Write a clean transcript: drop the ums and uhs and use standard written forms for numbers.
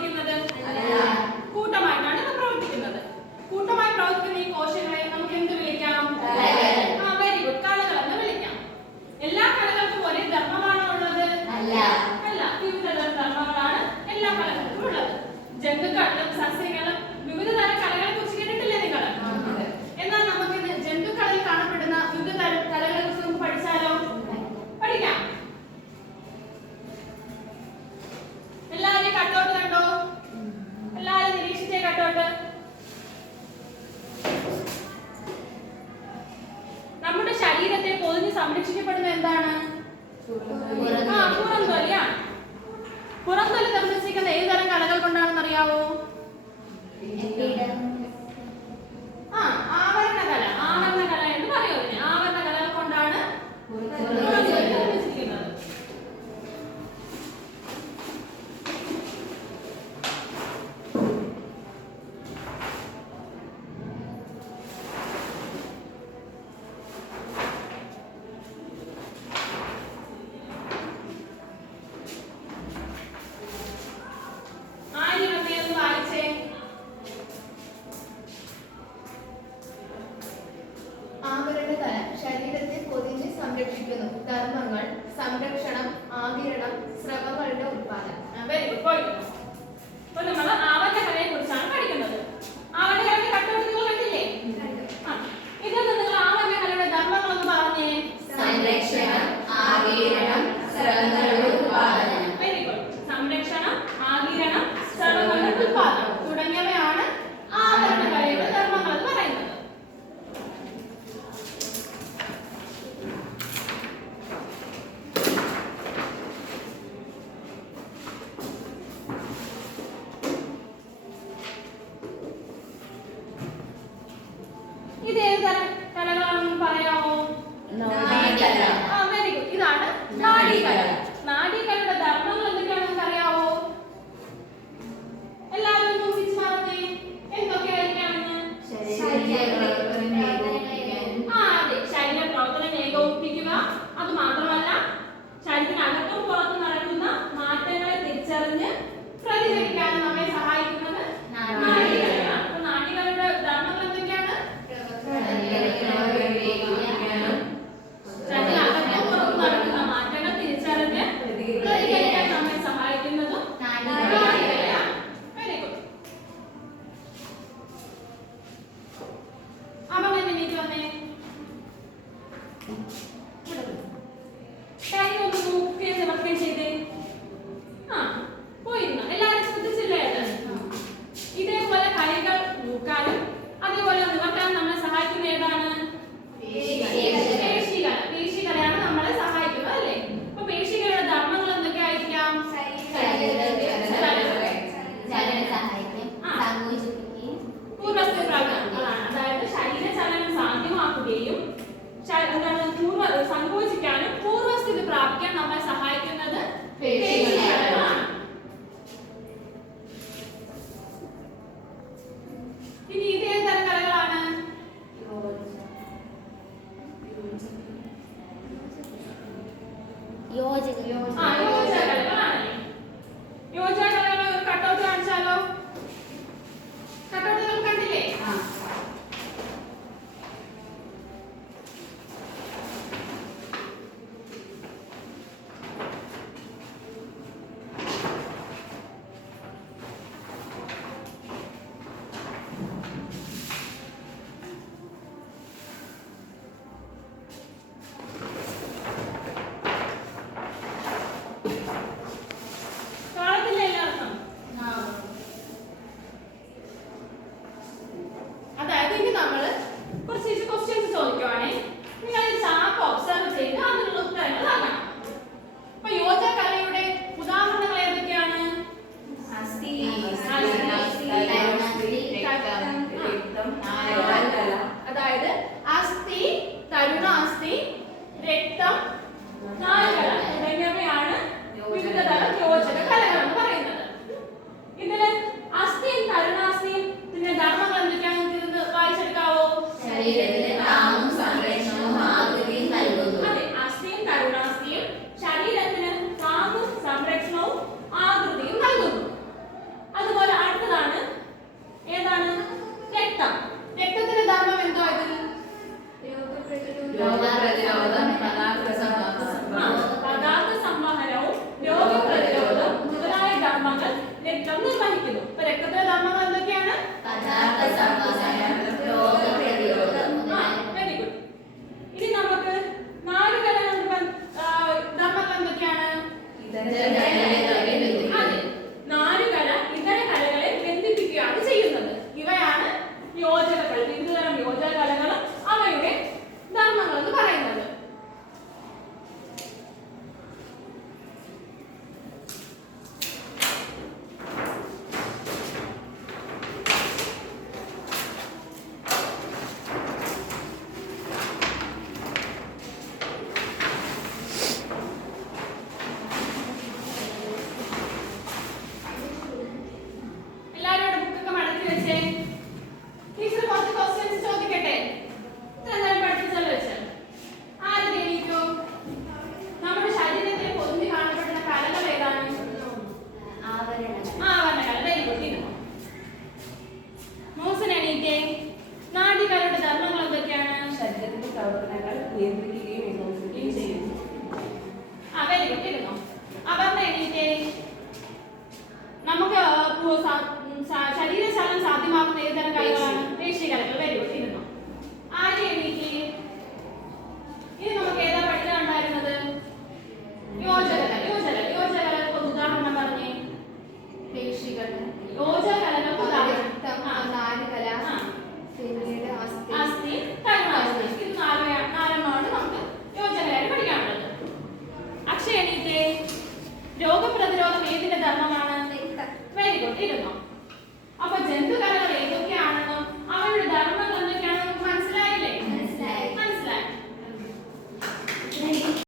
പ്രവർത്തിക്കുന്നത്? കൂട്ടമായിട്ടാണ് ഇവ പ്രവർത്തിക്കുന്നത്. കൂട്ടമായി പ്രവർത്തിക്കുന്ന ഈ കോശങ്ങളെ നമുക്ക് എന്ത് വിളിക്കാം? വെരി ഗുഡ്, കലകൾ എന്ന് വിളിക്കാം. എല്ലാ കലകൾക്കും ഒരേ ധർമ്മമാണോ ഉള്ളത്? അല്ല, വിവിധ തരം ധർമ്മങ്ങളാണ് എല്ലാ കലകൾക്കും ഉള്ളത്. ജന്തുക്കളിലും സസ്യങ്ങളിലും വിവിധ തരം കലകളെ കുറിച്ച് കേട്ടിട്ടില്ലേ നിങ്ങൾ? എന്നാൽ നമുക്ക് ജന്തുക്കളിൽ കാണപ്പെടുന്ന വിവിധ തരം കലകളെ കുറിച്ച് നമുക്ക് പഠിച്ചാലോ? പഠിക്കാം. എല്ലാവരും കട്ടൗട്ട് കണ്ടോ? എല്ലാവരും നിരീക്ഷിച്ചേ കട്ടൗട്ട്. നമ്മുടെ ശരീരത്തെ പൊതിഞ്ഞ് സംരക്ഷിക്കപ്പെടുന്ന എന്താണ്? പുറംതൊലിയാണ്. പുറംതൊലി നിർമ്മിച്ചിരിക്കുന്ന ഏത് തരം കലകൾ കൊണ്ടാണെന്ന് അറിയാവോ? ആവരണകല. ആവരണകല എന്ന് പറയുന്നത് ആവരണകലകൾ കൊണ്ടാണ് പുറംതൊലി നിർമ്മിച്ചിരിക്കുന്നത്. ആവരണകല ശരീരത്തെ പൊതിഞ്ഞ് സംരക്ഷിക്കുന്നു. ധർമ്മങ്ങൾ: സംരക്ഷണം, ആഗിരണം, സ്രവങ്ങളുടെ ഉത്പാദനം. വെരി ഗുഡ്, പോയിട്ട്. അപ്പോൾ നമ്മൾ ആവരണകലയെ കുറിച്ചാണ് പഠിക്കുന്നത്. ആവരണകലയുടെ കട്ടൗട്ട് നിങ്ങൾ കണ്ടില്ലേ? ഇതിൽ നിങ്ങൾ ആവരണകലയുടെ ധർമ്മങ്ങൾ ഒന്ന് പറഞ്ഞേ. സംരക്ഷണം, ആഗിരണം, സ്രവങ്ങളുടെ ഉത്പാദനം. Very good. സംരക്ഷണം, ആഗിരണം, സ്രവങ്ങളുടെ ഉത്പാദനം തുടങ്ങിയവയാണ് ആവരണകലയുടെ ധർമ്മങ്ങൾ എന്ന് പറയുന്നത്. ഉൽപ്പാദിപ്പിക്കുന്നു. ഇപ്പൊ രക്തത്തെ